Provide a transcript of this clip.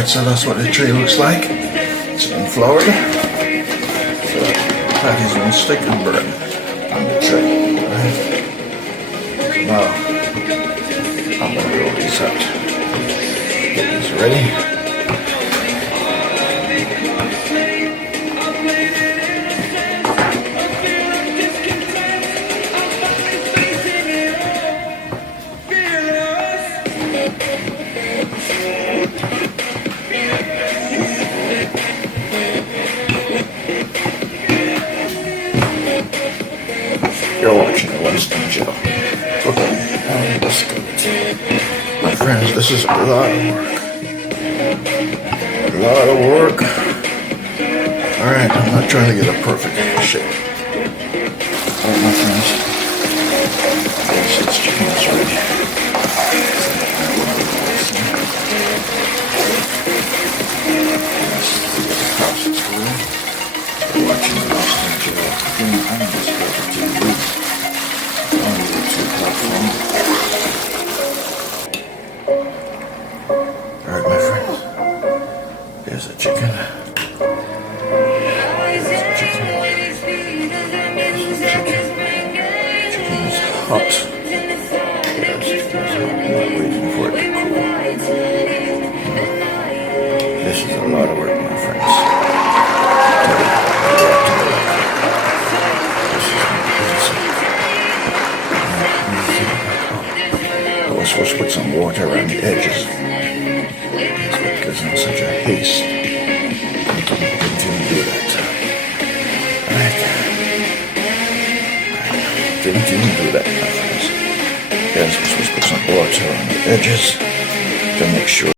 Alright, so that's what the tray looks like. It's unfloured. So patties won't stick and burn on the tray. Alright. Now I'm gonna roll these out. Get these ready. You're watching the Winston Show. Okay, let's go. My friends, this is a lot of work. A lot of work. Alright, I'm not trying to get a perfect shape. Alright, my friends. This chicken is ready. You're watching the Winston Show. I'm just going to do Alright, my friends, here's the chicken. Chicken is hot. Yes, it's hot. I'm not waiting for it to cool. This is a lot of work, my friends. I was supposed to put some water around the edges. Because I'm such a haste. I didn't do that. Alright. Didn't even do that, my friends. Yes, we're supposed to put some water on the edges to make sure